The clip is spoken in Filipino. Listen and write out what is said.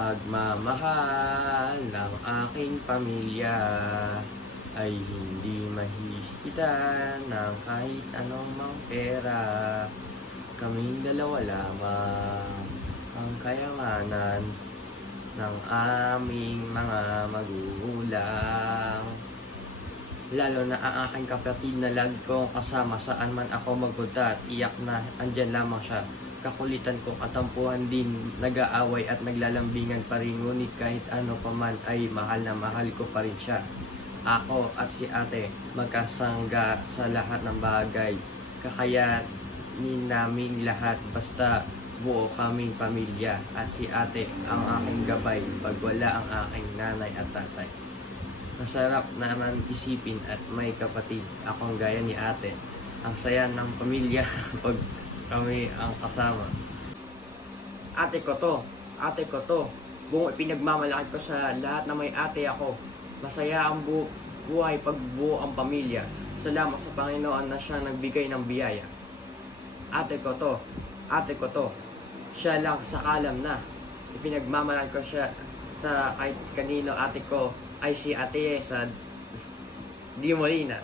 pagmamahal ng aking pamilya ay hindi mahihigitan ng kahit anong mang pera. Kaming dalawa lamang ang kayamanan ng aming mga magulang. Lalo na ang aking kapatid na lagi kong kasama saan man ako magpunta at iyak na andyan lamang siya. Kakulitan kong katampuhan din, nag-aaway at naglalambingan pa rin, ngunit kahit ano pa man ay mahal na mahal ko pa rin siya. Ako at si ate magkasangga sa lahat ng bagay. Kakayanin namin lahat basta buo kaming pamilya, at si ate ang aking gabay pag wala ang aking nanay at tatay. Masarap naman isipin at may kapatid akong gaya ni ate. Ang saya ng pamilya pag kami ang kasama. Ate ko to. Buong pinagmamalaki ko sa lahat na may ate ako. Masaya ang buhay pag buo ang pamilya. Salamat sa Panginoon na siya nagbigay ng biyaya. Ate ko to. Siya lang sa kalam na. Ipinagmamalaki ko siya sa kahit kanino. Ate ko ay si Ate sa Di Molina.